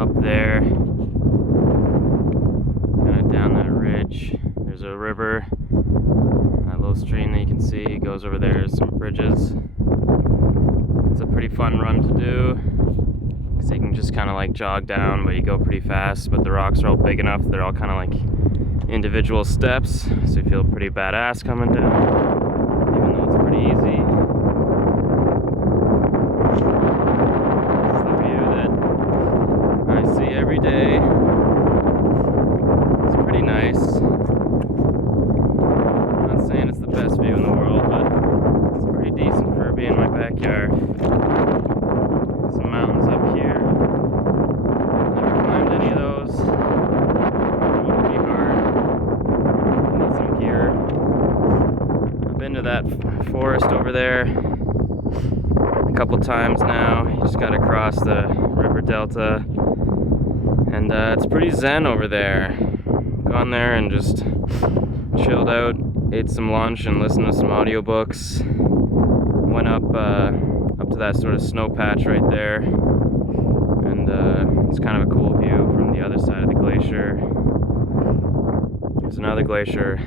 up there, kind of down that ridge. There's a river, that little stream that you can see goes over there. There's some bridges. It's a pretty fun run to do because you can just kind of like jog down, but you go pretty fast. But the rocks are all big enough; they're all kind of like individual steps, so you feel pretty badass coming down, even though it's pretty easy. This is the view that I see every day. It's pretty nice. I'm not saying it's the best view in the world, but it's pretty decent for being my backyard. Some mountains up here. Never climbed any of those. It would be hard. I need some gear. I've been to that forest over there a couple times now. You just gotta cross the river delta, and it's pretty zen over there. Gone there and just chilled out, ate some lunch and listened to some audiobooks. Went up to that sort of snow patch right there, and it's kind of a cool view from the other side of the glacier. There's another glacier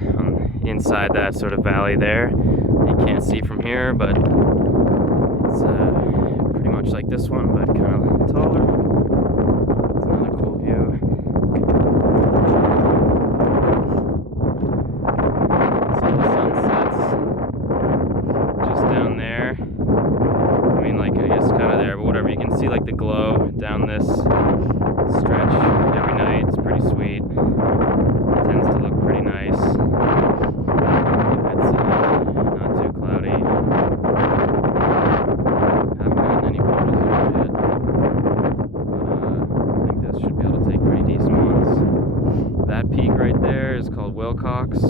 inside that sort of valley there. You can't see from here, but it's pretty much like this one, but kind of taller. It's another cool view. So the sun sets just down there. I mean, like, I guess kind of there, but whatever. You can see like the glow down this stretch every night. It's pretty sweet. It tends to look pretty nice if it's not too cloudy. Haven't gotten any photos of it yet, but I think this should be able to take pretty decent ones. That peak right there is called Wilcox.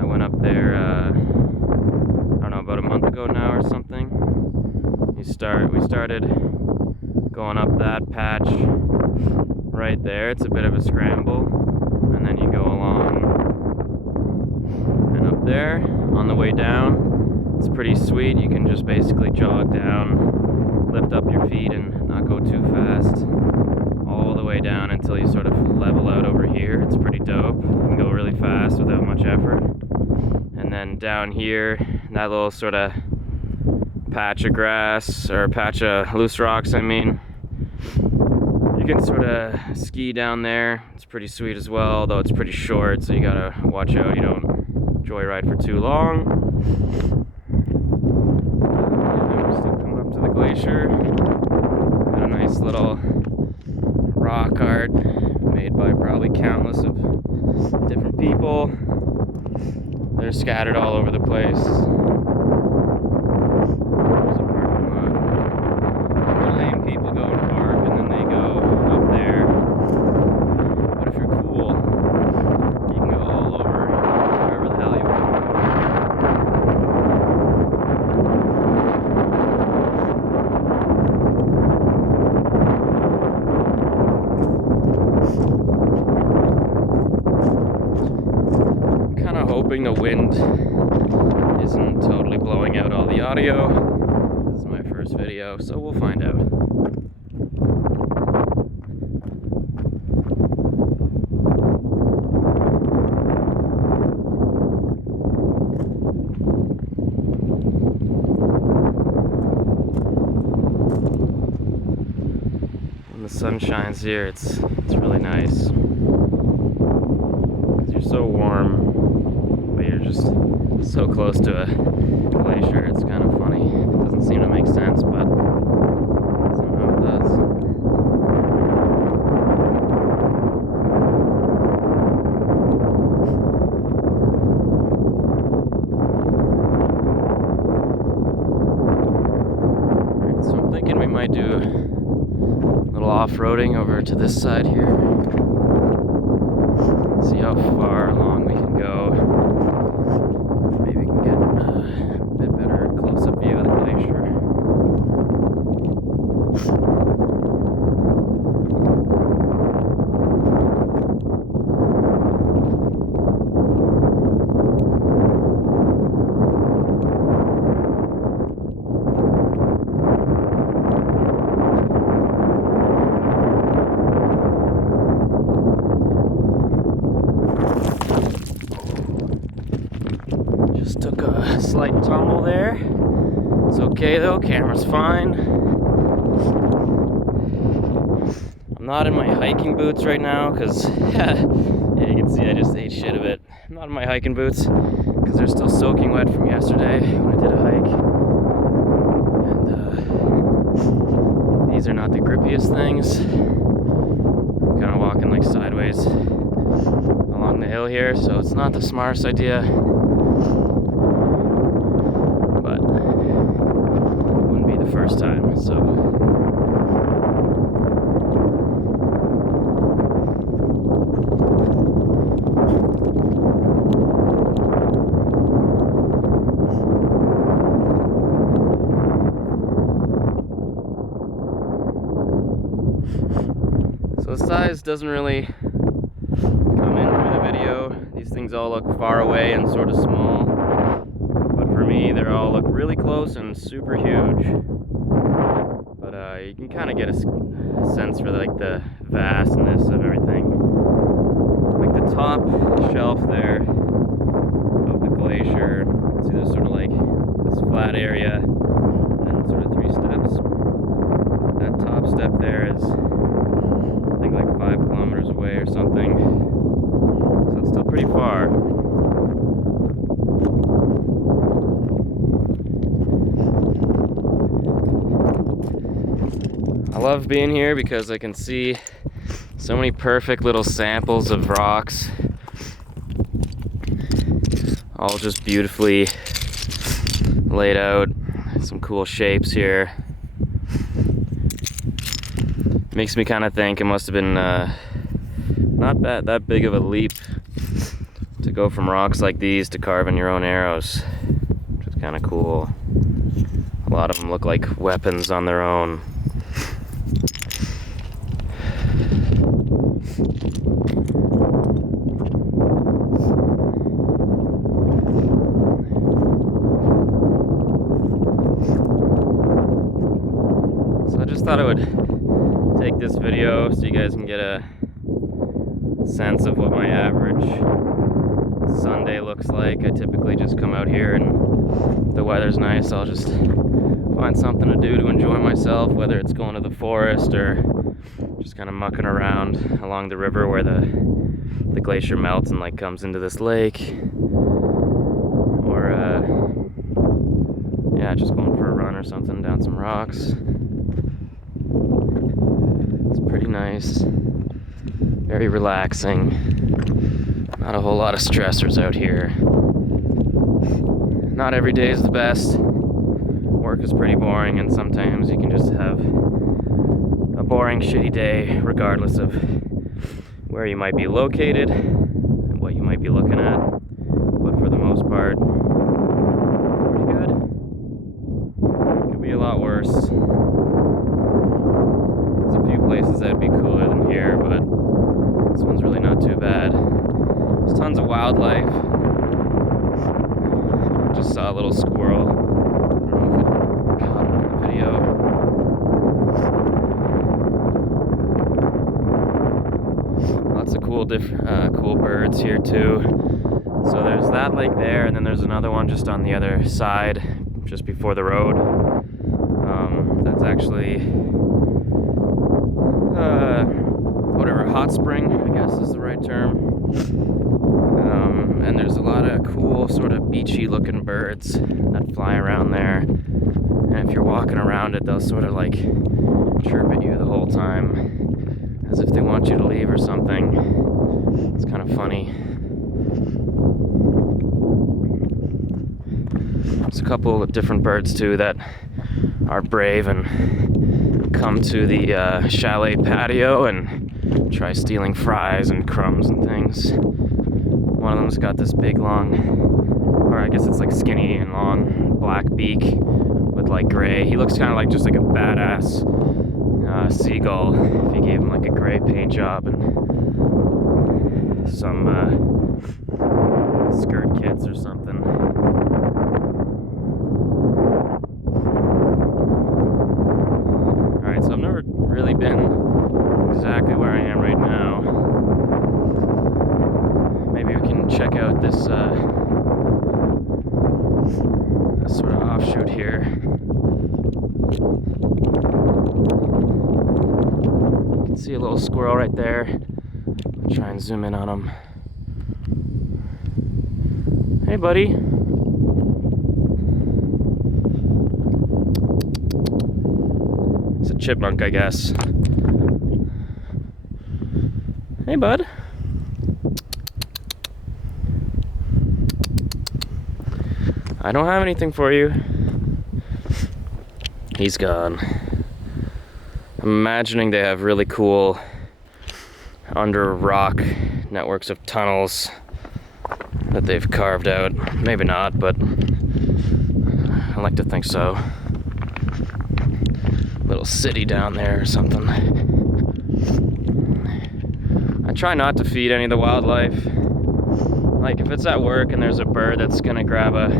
I went up there, I don't know, about a month ago now or something. We started going up that patch right there. It's a bit of a scramble, and then you go along, and up there on the way down, it's pretty sweet. You can just basically jog down, lift up your feet and not go too fast, all the way down until you sort of level out over here. It's pretty dope. You can go really fast without much effort. And then down here, that little sort of patch of grass, or patch of loose rocks, I mean, you can sort of ski down there. It's pretty sweet as well, although it's pretty short, so you gotta watch out you don't joyride for too long. We're still coming up to the glacier. Got a nice little rock art made by probably countless of different people. They're scattered all over the place. There's a parking lot where lame people go and park, and then they go up there. But if you're cool, you can go all over wherever the hell you want. Kind of hoping the wind isn't totally blowing out all the audio. This is my first video, so we'll find out. When the sun shines here, it's really nice. You're so warm, but you're just so close to a glacier. It's kind of funny. It doesn't seem to make sense, but somehow it does. Alright, so I'm thinking we might do a little off-roading over to this side here. See how far along we can go. Maybe we can get a bit better close-up view of the glacier. video camera's fine. I'm not in my hiking boots right now because, yeah, you can see I just ate shit of it. I'm not in my hiking boots because they're still soaking wet from yesterday when I did a hike. And these are not the grippiest things. I'm kind of walking like sideways along the hill here, so it's not the smartest idea. But it wouldn't be the first time, so. So the size doesn't really come in through the video. These things all look far away and sort of small. But for me, they all look really close and super huge. But you can kind of get a sense for like the vastness of everything. Like the top shelf there of the glacier. See, there's sort of like this flat area and then sort of 3 steps. That top step there is, I think, like 5 kilometers away or something. So it's still pretty far. I love being here because I can see so many perfect little samples of rocks, all just beautifully laid out. Some cool shapes here. Makes me kind of think it must have been not that big of a leap to go from rocks like these to carving your own arrows, which is kind of cool. A lot of them look like weapons on their own. So I just thought I would take this video so you guys can get a sense of what my average Sunday looks like. I typically just come out here and if the weather's nice, I'll just find something to do to enjoy myself, whether it's going to the forest or just kind of mucking around along the river where the glacier melts and like comes into this lake, or yeah, just going for a run or something down some rocks. It's pretty nice, very relaxing. Not a whole lot of stressors out here. Not every day is the best. Work is pretty boring, and sometimes you can just have a boring, shitty day regardless of where you might be located and what you might be looking at. But for the most part, it's pretty good. It could be a lot worse. There's a few places that'd be cooler than here, but this one's really not too bad. There's tons of wildlife. Just saw a little squirrel. I don't know if it caught it on the video. Lots of cool birds here too. So there's that lake there, and then there's another one just on the other side, just before the road. That's actually whatever, hot spring, I guess is the right term. And there's a lot of cool sort of beachy looking birds that fly around there. And if you're walking around it, they'll sort of like chirp at you the whole time, as if they want you to leave or something. It's kind of funny. There's a couple of different birds too that are brave and come to the chalet patio and try stealing fries and crumbs and things. One of them's got this big long, or I guess it's like skinny and long, black beak with like gray. He looks kind of like just like a badass seagull if you gave him like a gray paint job and some skirt kits or something. Alright, so I've never really been exactly where I am right now. Maybe we can check out this sort of offshoot here. See a little squirrel right there. I'll try and zoom in on him. Hey, buddy. It's a chipmunk, I guess. Hey, bud. I don't have anything for you. He's gone. I'm imagining they have really cool under rock networks of tunnels that they've carved out. Maybe not, but I like to think so. Little city down there or something. I try not to feed any of the wildlife. Like if it's at work and there's a bird that's gonna grab a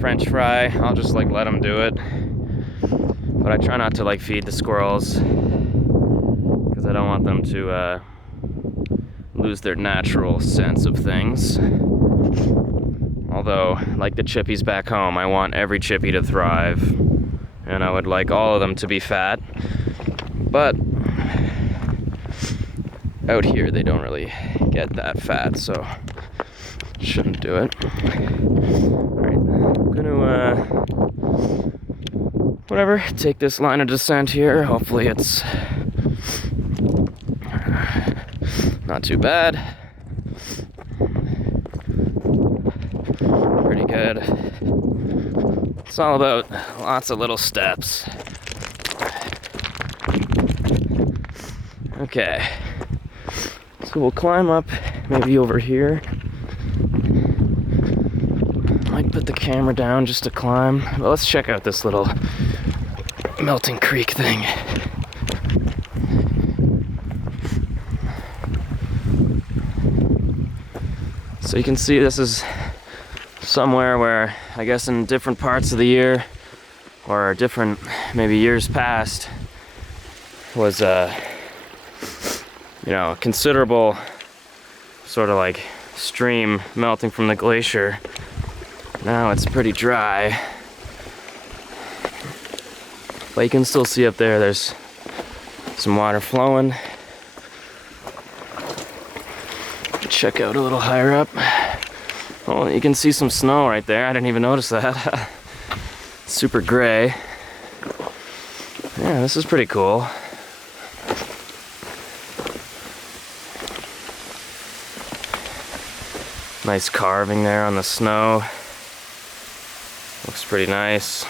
French fry, I'll just like let them do it. But I try not to like feed the squirrels because I don't want them to lose their natural sense of things. Although, like the chippies back home, I want every chippy to thrive, and I would like all of them to be fat. But out here, they don't really get that fat, so shouldn't do it. Alright, I'm gonna, whatever, take this line of descent here. Hopefully it's not too bad. Pretty good. It's all about lots of little steps. Okay. So we'll climb up, maybe over here. Might put the camera down just to climb. But let's check out this little melting creek thing. So you can see this is somewhere where, I guess in different parts of the year, or different, maybe years past, was you know, a considerable sort of like stream melting from the glacier. Now it's pretty dry, but you can still see up there, there's some water flowing. Check out a little higher up. Oh, you can see some snow right there. I didn't even notice that. Super gray. Yeah, this is pretty cool. Nice carving there on the snow. Looks pretty nice.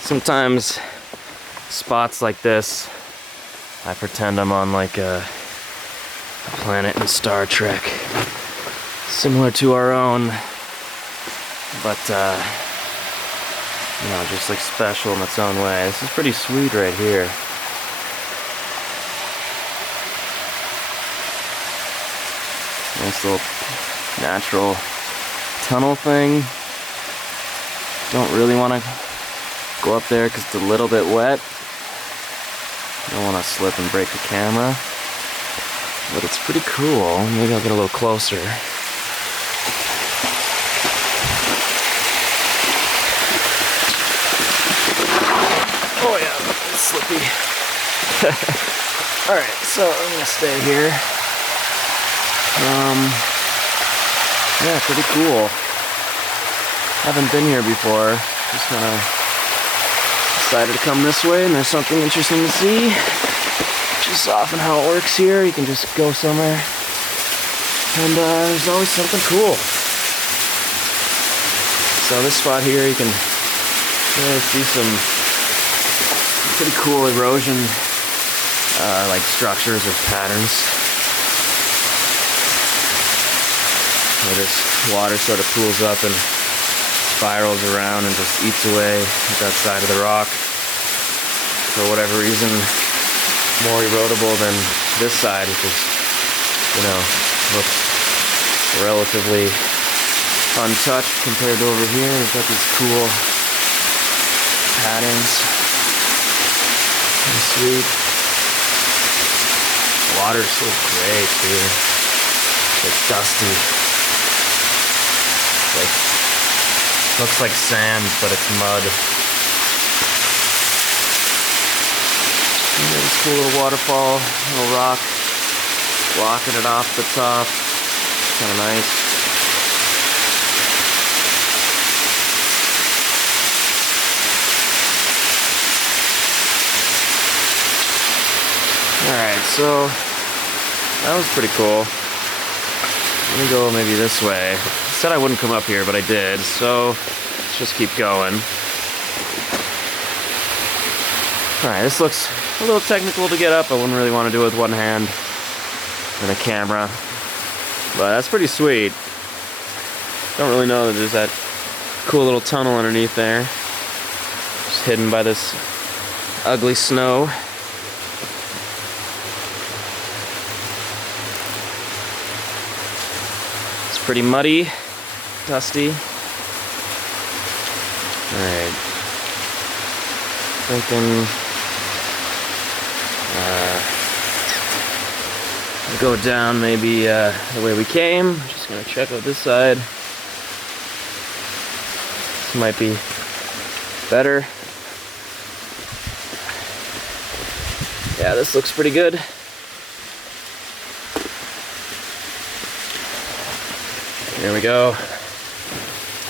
Sometimes spots like this, I pretend I'm on like a planet in Star Trek, similar to our own, but you know, just like special in its own way. This is pretty sweet right here. Nice little natural tunnel thing. Don't really want to go up there because it's a little bit wet. Don't want to slip and break the camera, but it's pretty cool. Maybe I'll get a little closer. Oh yeah, it's slippy. Alright, so I'm gonna stay here. Yeah, pretty cool. Haven't been here before. Just kind of decided to come this way, and there's something interesting to see. Just often how it works here, you can just go somewhere, and there's always something cool. So this spot here, you can really see some pretty cool erosion, like structures or patterns, where this water sort of pools up and spirals around and just eats away at that side of the rock. For whatever reason, more erodible than this side, which is, you know, looks relatively untouched compared to over here. We've got these cool patterns. And sweet. The water's so gray too. It's dusty. Like Looks like sand, but it's mud. And there's a cool little waterfall, little rock, blocking it off the top. Kind of nice. Alright, so that was pretty cool. Let me go maybe this way. I said I wouldn't come up here, but I did, so let's just keep going. Alright, this looks a little technical to get up. I wouldn't really want to do it with one hand and a camera, but that's pretty sweet. Don't really know that there's that cool little tunnel underneath there, just hidden by this ugly snow. Pretty muddy, dusty. Alright. Thinking we'll go down maybe the way we came. Just gonna check out this side. This might be better. Yeah, this looks pretty good. There we go.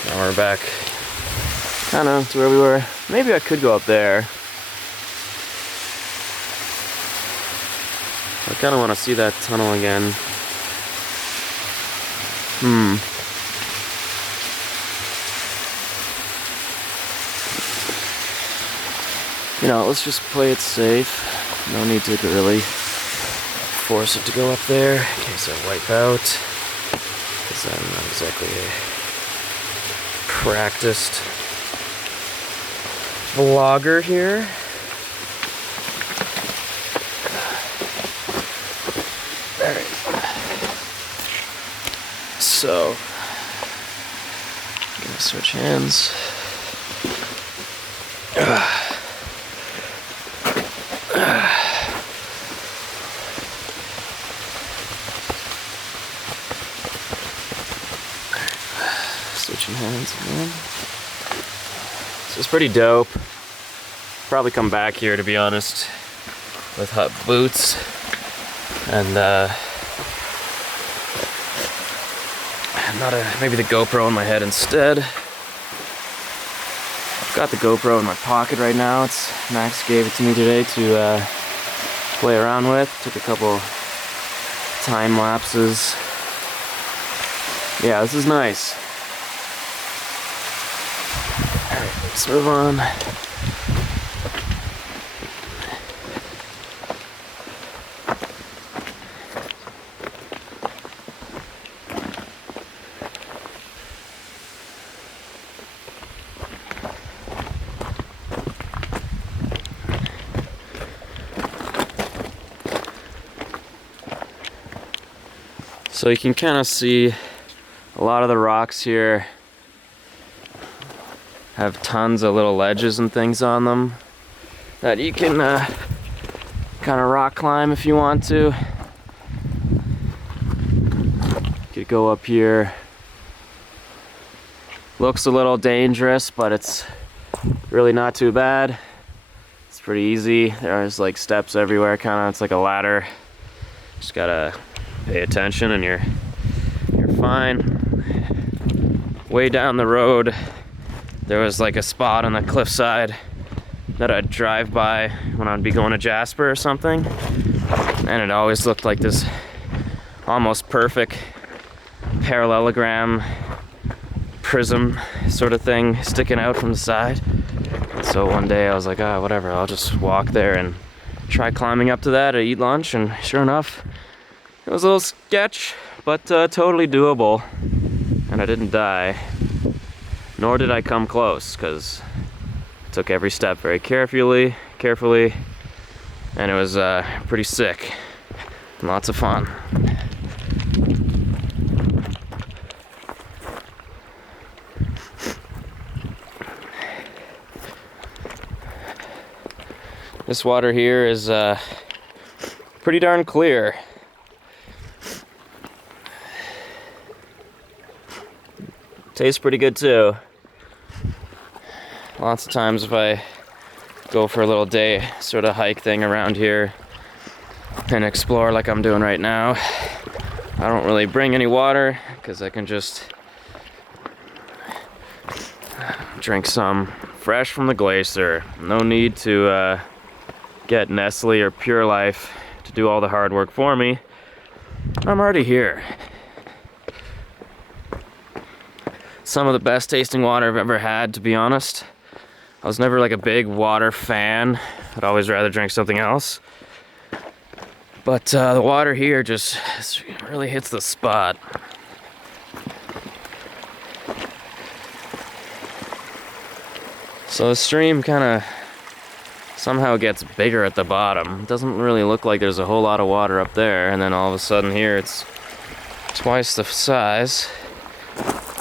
Now we're back kind of to where we were. Maybe I could go up there. I kind of want to see that tunnel again. You know, let's just play it safe. No need to really force it to go up there in case I wipe out. Because I'm not exactly a practiced vlogger here. Alright. So, I'm gonna switch hands. Switching hands again. So it's pretty dope. Probably come back here, to be honest, with hot boots and maybe the GoPro in my head instead. I've got the GoPro in my pocket right now. Max gave it to me today to play around with. Took a couple time lapses. Yeah, this is nice. Alright, let's move on. So you can kind of see a lot of the rocks here have tons of little ledges and things on them that you can kind of rock climb if you want to. You could go up here. Looks a little dangerous, but it's really not too bad. It's pretty easy. There's like steps everywhere, kind of. It's like a ladder. Just gotta pay attention and you're fine. Way down the road there was like a spot on the cliffside that I'd drive by when I'd be going to Jasper or something, and it always looked like this almost perfect parallelogram prism sort of thing sticking out from the side. So one day I was like, whatever, I'll just walk there and try climbing up to that or eat lunch, and sure enough, it was a little sketch, but totally doable, and I didn't die, nor did I come close, because I took every step very carefully, and it was pretty sick, and lots of fun. This water here is pretty darn clear. Tastes pretty good too. Lots of times if I go for a little day sort of hike thing around here and explore like I'm doing right now, I don't really bring any water because I can just drink some fresh from the glacier. No need to get Nestle or Pure Life to do all the hard work for me. I'm already here. Some of the best tasting water I've ever had, to be honest. I was never like a big water fan. I'd always rather drink something else. But the water here just really hits the spot. So the stream kind of somehow gets bigger at the bottom. It doesn't really look like there's a whole lot of water up there, and then all of a sudden here it's twice the size.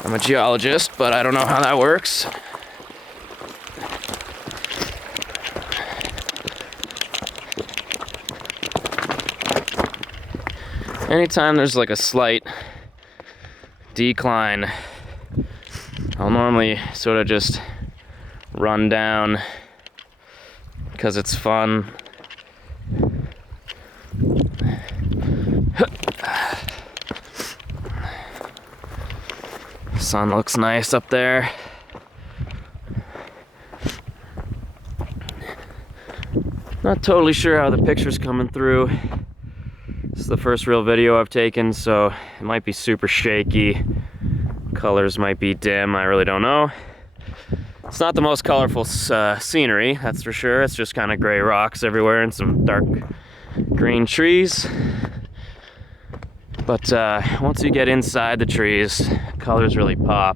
I'm a geologist, but I don't know how that works. Anytime there's like a slight decline, I'll normally sort of just run down because it's fun. Sun looks nice up there. Not totally sure how the picture's coming through. This is the first real video I've taken, so it might be super shaky. Colors might be dim, I really don't know. It's not the most colorful scenery, that's for sure. It's just kind of gray rocks everywhere and some dark green trees. But once you get inside the trees, colors really pop.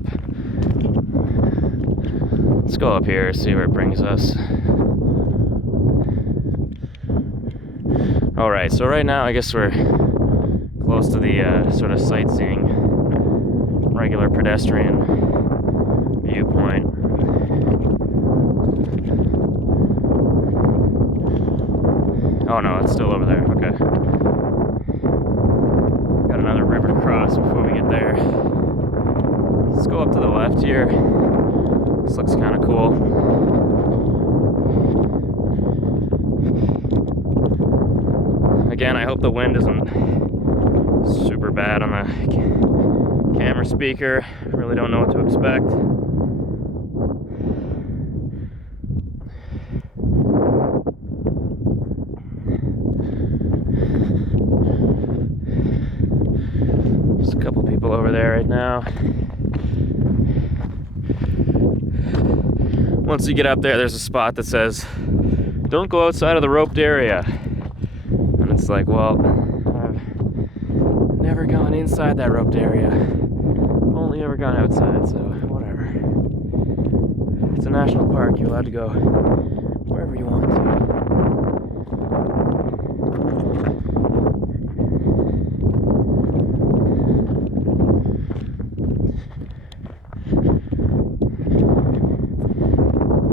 Let's go up here, see where it brings us. Alright, so right now I guess we're close to the sort of sightseeing, regular pedestrian viewpoint. Oh no, it's still over there, okay. Got another river to cross before we get there. Let's go up to the left here. This looks kind of cool. Again, I hope the wind isn't super bad on the camera speaker. I really don't know what to expect. There's a couple people over there right now. Once you get up there, there's a spot that says, "Don't go outside of the roped area." And it's like, well, I've never gone inside that roped area. Only ever gone outside, so whatever. It's a national park, you're allowed to go wherever you want to.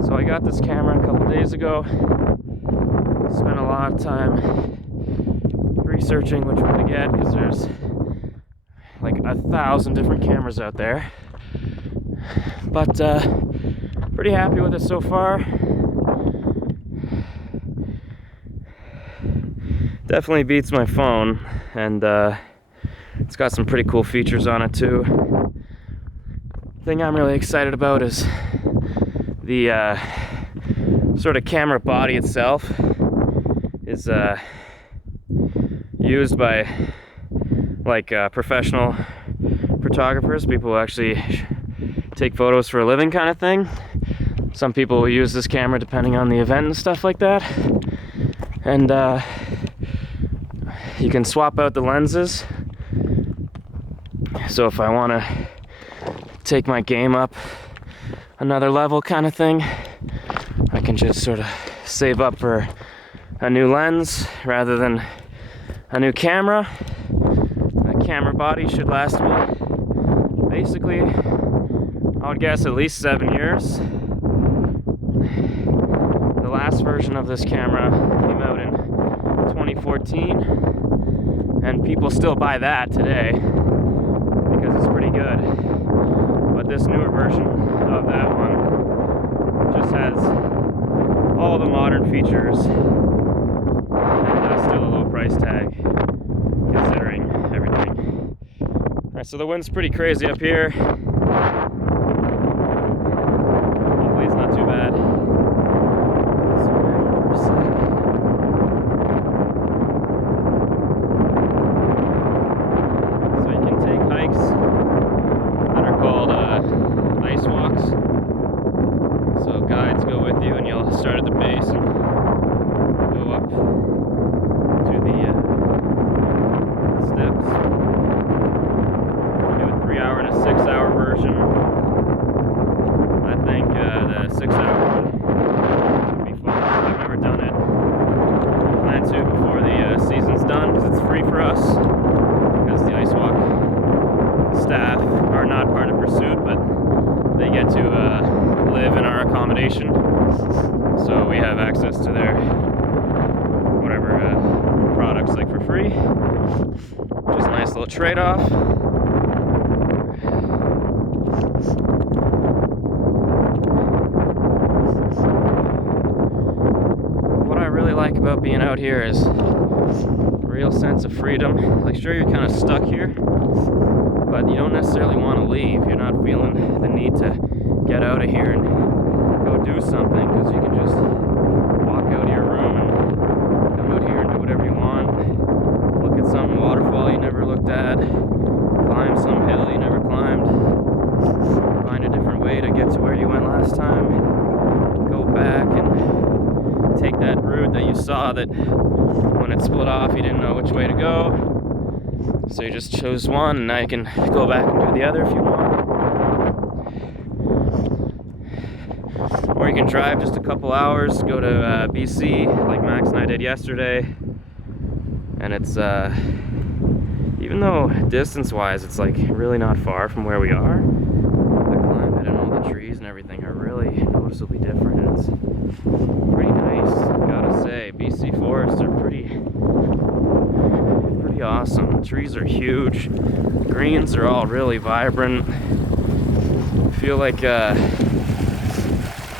So I got this camera a couple days ago. Spent a lot of time researching which one to get because there's like 1,000 different cameras out there. But pretty happy with it so far. Definitely beats my phone, and it's got some pretty cool features on it too. The thing I'm really excited about is the sort of camera body itself is used by like professional photographers, people who actually take photos for a living kind of thing. Some people will use this camera depending on the event and stuff like that. And you can swap out the lenses. So if I want to take my game up another level kind of thing, I can just sort of save up for a new lens rather than a new camera. That camera body should last me basically, I would guess, at least 7 years. The last version of this camera came out in 2014, and people still buy that today because it's pretty good. But this newer version of that one just has all the modern features and still a low price tag considering everything. Alright, so the wind's pretty crazy up here. Hopefully it's not too bad. So you can take hikes that are called ice walks. So guides go with you and you'll start at the base and go up to the steps. You do a 3-hour and a 6-hour version. I think the 6-hour would be fun. I've never done it. I plan to before the season's done because it's free for us. Because the ice walk staff are not part of Pursuit, but they get to live in our accommodation, so we have access to their whatever products like for free, which is a nice little trade-off. What I really like about being out here is a real sense of freedom. Like, sure, you're kind of stuck here, but you don't necessarily want to leave. You're not feeling the need to get out of here and go do something, because you can just walk out of your room and come out here and do whatever you want. Look at some waterfall you never looked at, climb some hill you never climbed, find a different way to get to where you went last time, go back and take that route that you saw that when it split off you didn't know which way to go. So you just chose one, and now you can go back and do the other if you want. Or you can drive just a couple hours, go to BC, like Max and I did yesterday. And it's, even though distance-wise it's like really not far from where we are, the climate and all the trees and everything are really noticeably different. And it's pretty nice, gotta say. BC forests are pretty awesome. The trees are huge. The greens are all really vibrant. I feel like, I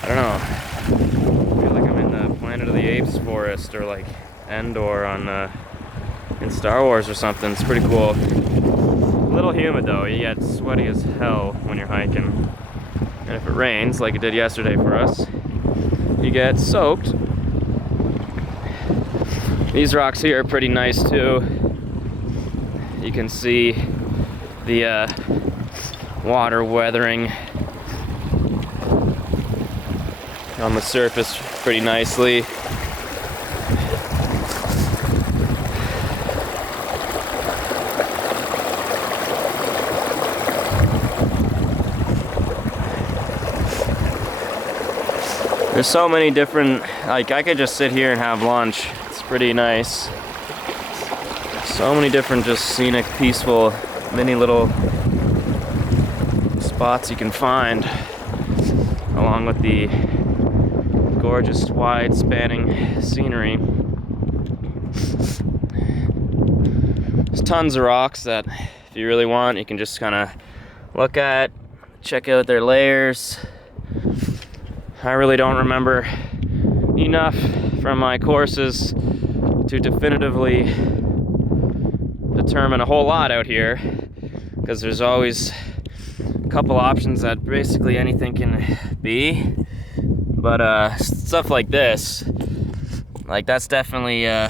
don't know. I feel like I'm in the Planet of the Apes forest, or like Endor on in Star Wars or something. It's pretty cool. A little humid though. You get sweaty as hell when you're hiking. And if it rains, like it did yesterday for us, you get soaked. These rocks here are pretty nice too. You can see the water weathering on the surface pretty nicely. There's so many different, like I could just sit here and have lunch. It's pretty nice. So many different just scenic, peaceful, mini little spots you can find, along with the gorgeous, wide spanning scenery. There's tons of rocks that, if you really want, you can just kind of look at, check out their layers. I really don't remember enough from my courses to definitively determine a whole lot out here, because there's always a couple options that basically anything can be. But stuff like this, like that's definitely I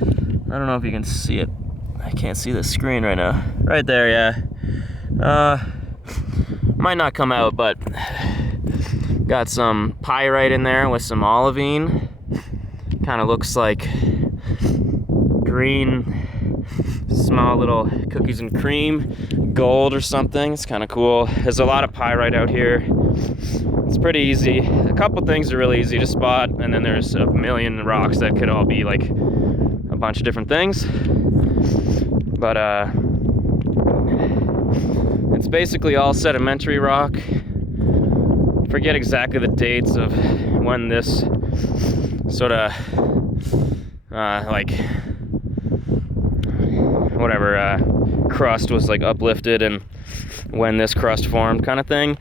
don't know if you can see it. I can't see the screen right now. Right there, yeah. Might not come out, but got some pyrite in there with some olivine. Kind of looks like green, small little cookies and cream, gold or something. It's kind of cool. There's a lot of pyrite out here. It's pretty easy. A couple things are really easy to spot, and then there's a million rocks that could all be like a bunch of different things. But it's basically all sedimentary rock. Forget exactly the dates of when this sort of like whatever crust was like uplifted and when this crust formed kind of thing.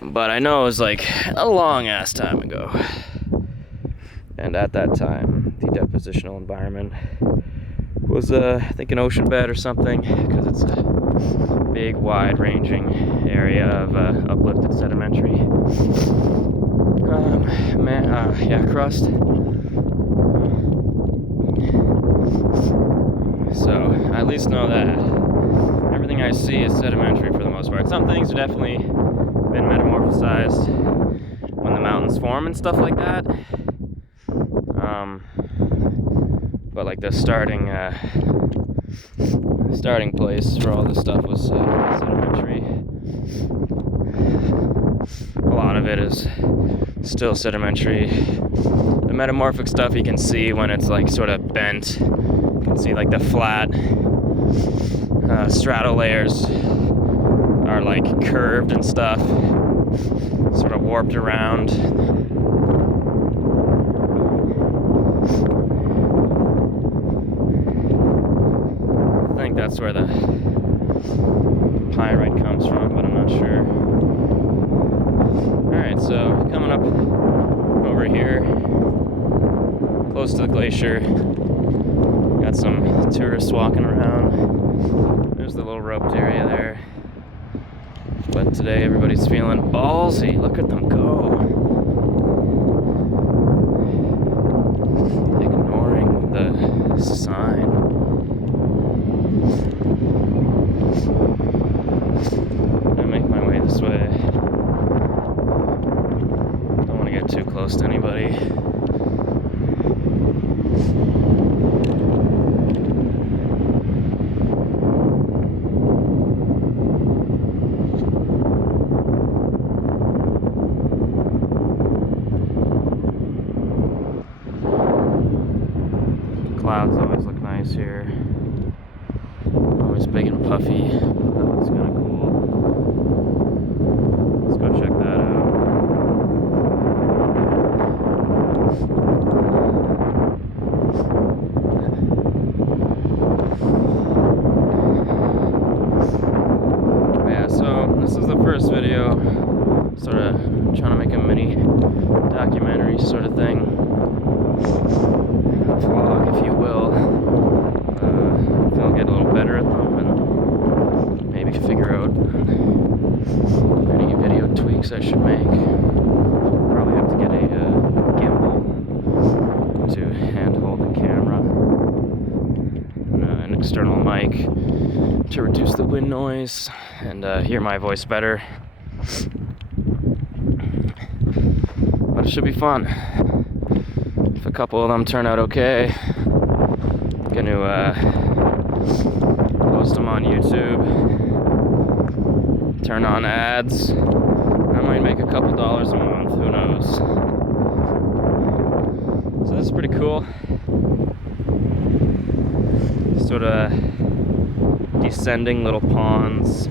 But I know it was like a long ass time ago. And at that time, the depositional environment was, I think, an ocean bed or something, because it's a big, wide-ranging area of uplifted sedimentary. Crust. So, I at least know that everything I see is sedimentary for the most part. Some things have definitely been metamorphosized when the mountains form and stuff like that. But like the starting place for all this stuff was sedimentary. A lot of it is still sedimentary. The metamorphic stuff you can see when it's like sort of bent. You can see like the flat strato layers are like curved and stuff, sort of warped around. I think that's where the pyrite comes from, but I'm not sure. Alright, so coming up over here, close to the glacier. Got some tourists walking around. There's the little roped area there. But today everybody's feeling ballsy. Look at them go. Ignoring the sign. I make my way this way. Don't want to get too close to anybody. Clouds always look nice here. Always big and puffy. That looks kind of cool. Let's go check that out. Yeah, so this is the first video. Sort of trying to make a mini documentary sort of thing. Vlog, if you will. I'll get a little better at them and maybe figure out any video tweaks I should make. Probably have to get a gimbal to handhold the camera and an external mic to reduce the wind noise and hear my voice better. But it should be fun. If a couple of them turn out okay, I'm gonna post them on YouTube, turn on ads. I might make a couple dollars a month, who knows. So this is pretty cool. Sort of descending little ponds.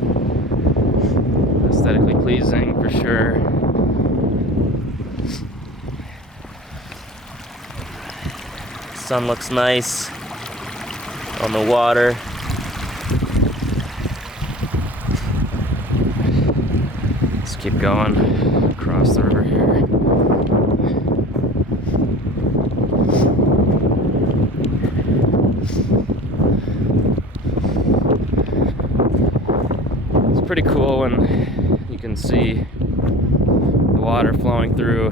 Aesthetically pleasing for sure. Sun looks nice on the water. Let's keep going across the river here. It's pretty cool when you can see the water flowing through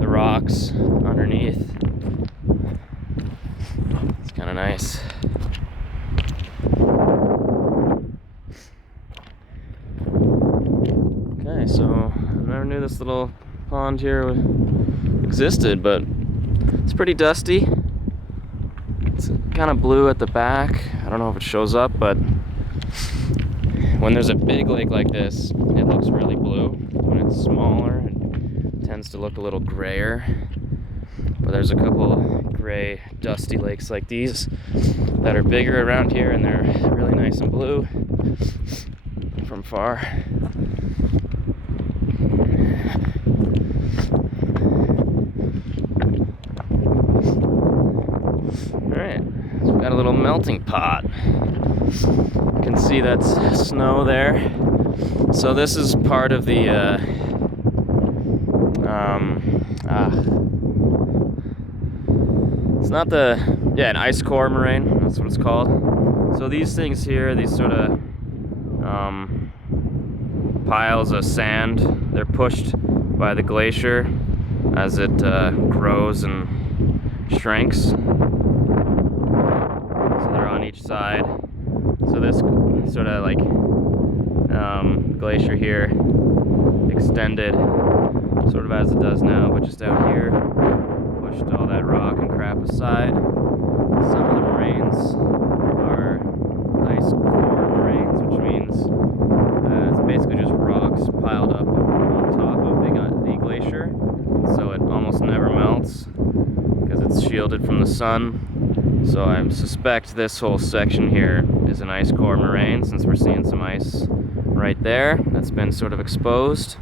the rocks underneath. It's kind of nice. Okay, so I never knew this little pond here existed, but it's pretty dusty. It's kind of blue at the back. I don't know if it shows up, but when there's a big lake like this, it looks really blue. When it's smaller, it tends to look a little grayer. But there's a couple gray, dusty lakes like these that are bigger around here, and they're really nice and blue from far. Alright, so we've got a little melting pot. You can see that's snow there. So this is part of the It's not an ice core moraine, that's what it's called. So these things here, these sort of piles of sand, they're pushed by the glacier as it grows and shrinks. So they're on each side. So this sort of like glacier here extended sort of as it does now, but just out here, pushed all that rock and crap aside. Some of the moraines are ice core moraines, which means it's basically just rocks piled up on top of the glacier, so it almost never melts because it's shielded from the sun. So I suspect this whole section here is an ice core moraine, since we're seeing some ice right there that's been sort of exposed.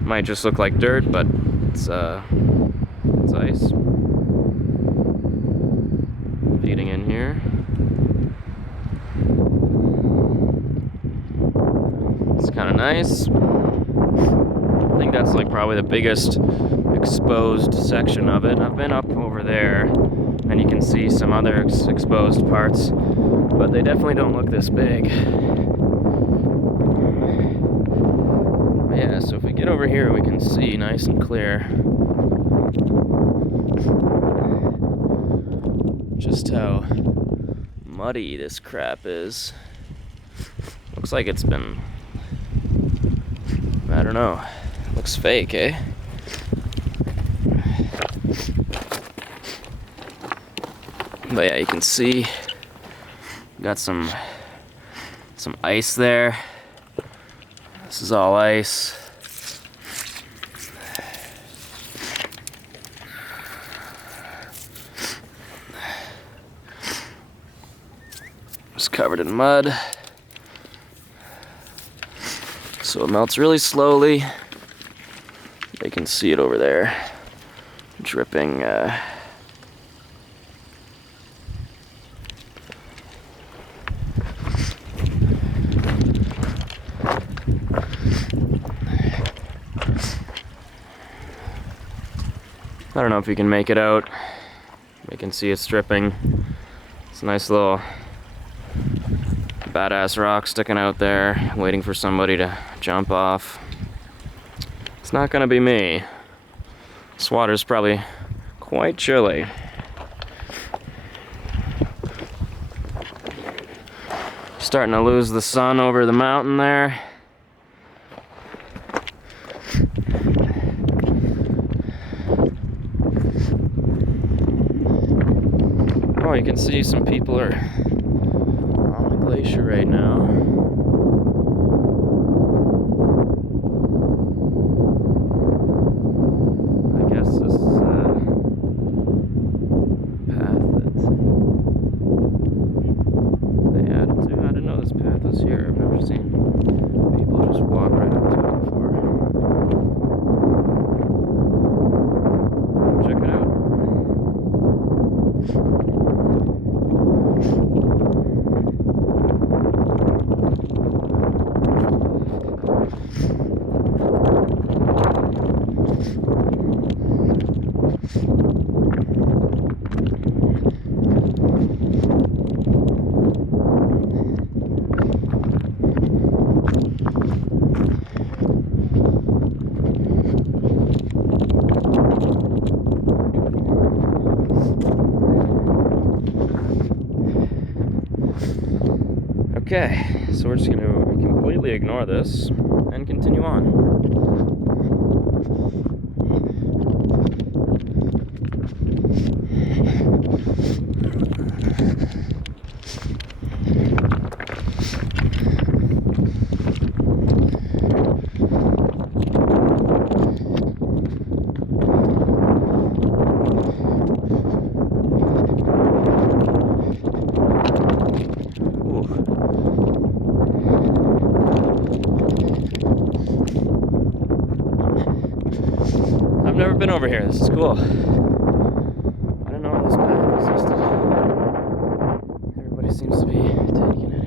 Might just look like dirt, but it's ice feeding in here. It's kind of nice. I think that's like probably the biggest exposed section of it. I've been up over there and you can see some other exposed parts, but they definitely don't look this big. But yeah, so if we get over here we can see nice and clear just how muddy this crap is. Looks like it's been, I don't know, looks fake, eh? But yeah, you can see got some ice there. This is all ice. It's covered in mud. So it melts really slowly. You can see it over there, dripping. I don't know if you can make it out. You can see it's dripping. It's a nice little badass rock sticking out there, waiting for somebody to jump off. It's not gonna be me. This water's probably quite chilly. Starting to lose the sun over the mountain there. Oh, you can see some people are on the glacier right now. I guess this is a path that they added to. I didn't know this path was here. I've never seen people just walk right up to it before. Check it out. Okay, so we're just going to completely ignore this and continue on. I've never been over here. This is cool. I don't know where this path existed. Everybody seems to be taking it.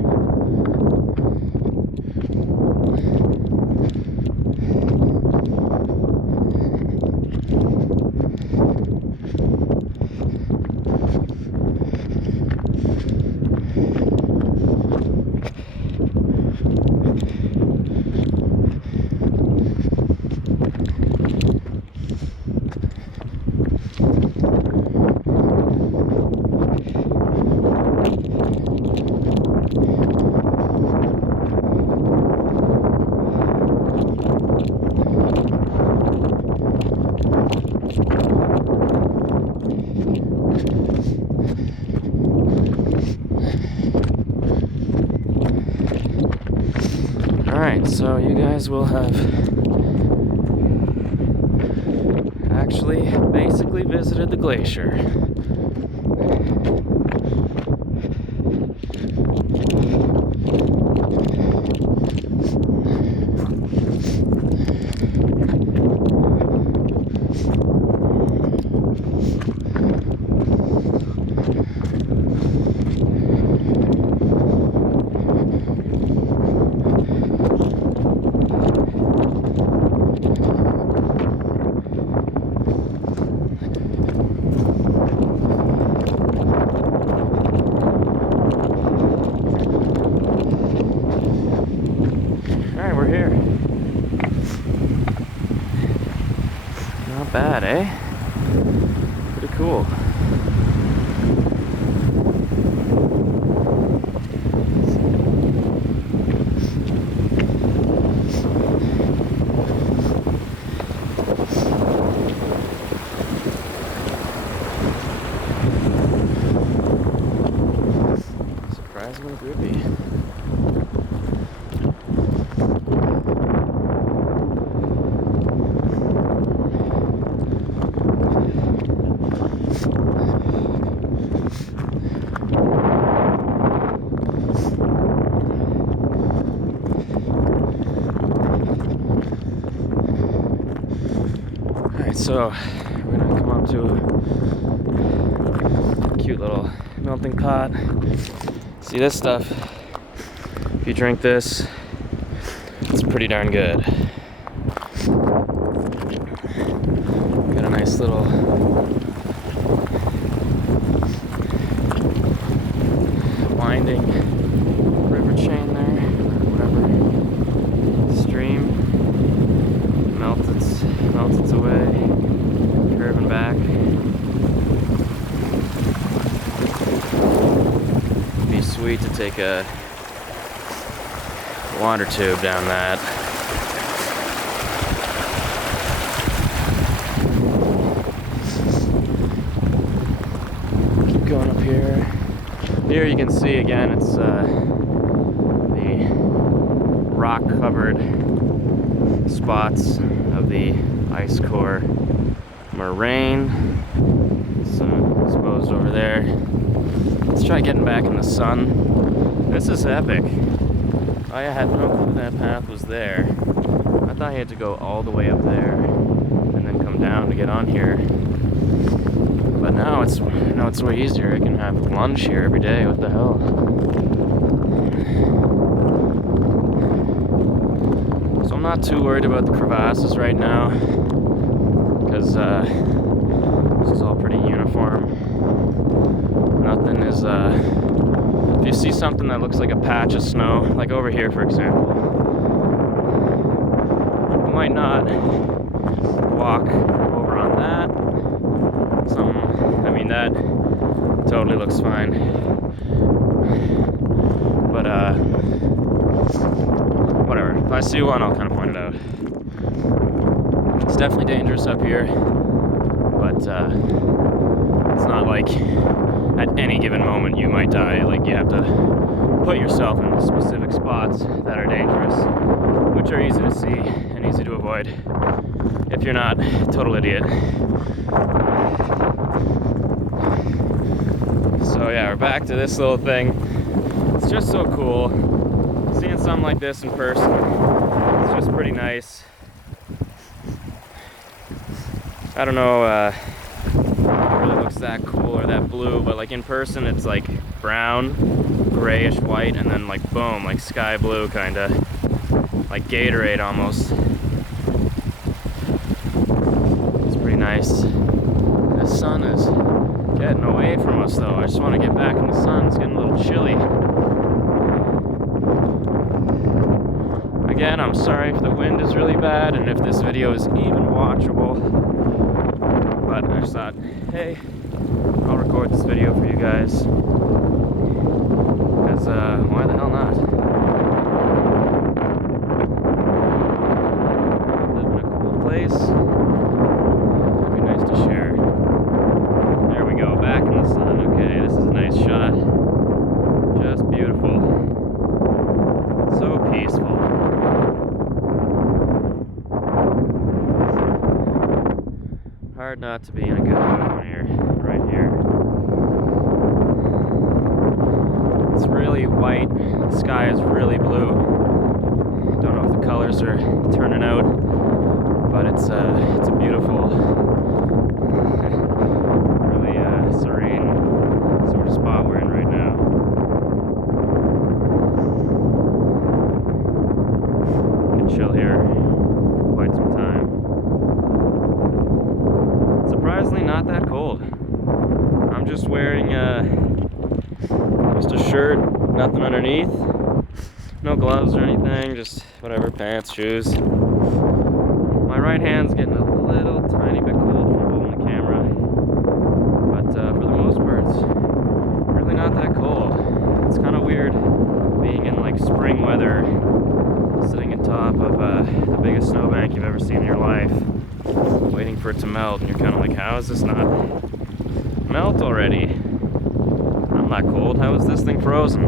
Alright, so you guys will have actually basically visited the glacier. Alright, we're here. Not bad, eh? Pretty cool. Surprisingly grippy. Alright, so we're gonna come up to a cute little melting pot. See this stuff? If you drink this, it's pretty darn good. Got a nice little winding river chain there, whatever stream. Melts its way, curving back. It'd be sweet to take a water tube down that. Keep going up here. Here you can see again, it's the rock-covered spots of the ice core moraine. So exposed over there. Let's try getting back in the sun. This is epic. I had no clue that path was there. I thought you had to go all the way up there and then come down to get on here. But now it's way easier. I can have lunch here every day. What the hell? So I'm not too worried about the crevasses right now because this is all pretty uniform. Nothing is if you see something that looks like a patch of snow, like over here for example, you might not walk over on that. I mean that totally looks fine. But whatever. If I see one, I'll kind of point it out. It's definitely dangerous up here, but it's not like at any given moment you might die. Like you have to put yourself in specific spots that are dangerous, which are easy to see and easy to avoid if you're not a total idiot. So yeah, we're back to this little thing. It's just so cool. Seeing something like this in person, it's just pretty nice. I don't know if it really looks that cool or that blue, but like in person it's like brown, grayish white, and then like boom, like sky blue kinda. Like Gatorade almost. It's pretty nice. The sun is getting away from us though. I just want to get back in the sun. It's getting a little chilly. Again, I'm sorry if the wind is really bad and if this video is even watchable. But I just thought, hey, I'll record this video for you guys. Because why the hell not? Live in a cool place. It'd be nice to Hard not to be in a good mood when you're right here. It's really white. The sky is really blue. Don't know if the colors are turning out, but it's a beautiful, really serene sort of spot we're in right now. Can chill here for quite some time. Surprisingly not that cold. I'm just wearing just a shirt, nothing underneath, no gloves or anything, just whatever, pants, shoes. My right hand's getting a little tiny bit cold from holding the camera, but for the most part it's really not that cold. It's kind of weird being in like spring weather, sitting on top of the biggest snowbank you've ever seen in your life, waiting for it to melt, and you're kind of like, how is this not melt already? I'm not cold. How is this thing frozen?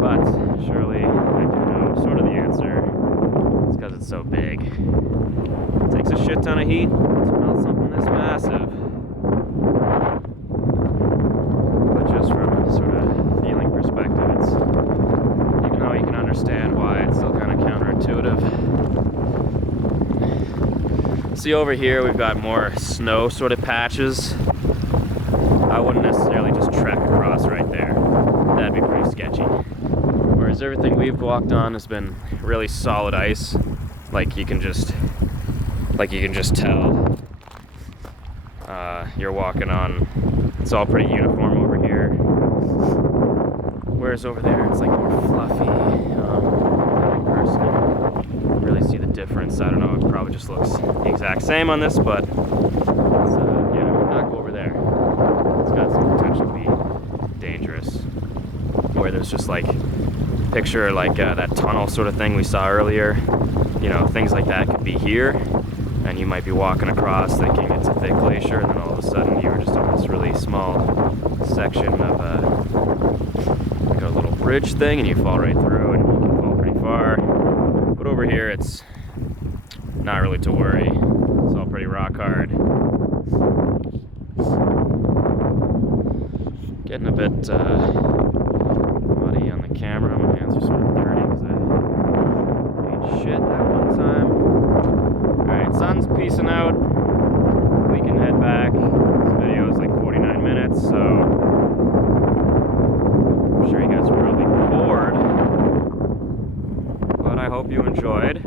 But surely I do know sort of the answer. It's because it's so big. It takes a shit ton of heat to melt something this massive. But just from sort of feeling perspective, it's, even though you can understand why, it's still kind of counterintuitive. See, over here we've got more snow sort of patches. I wouldn't necessarily just trek across right there. That'd be pretty sketchy. Whereas everything we've walked on has been really solid ice. Like you can just tell you're walking on. It's all pretty uniform over here. Whereas over there it's like more fluffy. I personally really see the difference. I don't know, it probably just looks the exact same on this, but it's, yeah, I would not go over there. It's got some potential to be dangerous. Where there's just like, picture like that tunnel sort of thing we saw earlier. You know, things like that could be here, and you might be walking across thinking it's a big glacier, and then all of a sudden you're just on this really small section of like a little bridge thing, and you fall right through, and you can fall pretty far. But over here it's not really to worry. It's all pretty rock hard. Getting a bit muddy on the camera. My hands are sort of dirty because I ate shit that one time. Alright, sun's peacing out. We can head back. This video is like 49 minutes, so I'm sure you guys are probably bored. But I hope you enjoyed.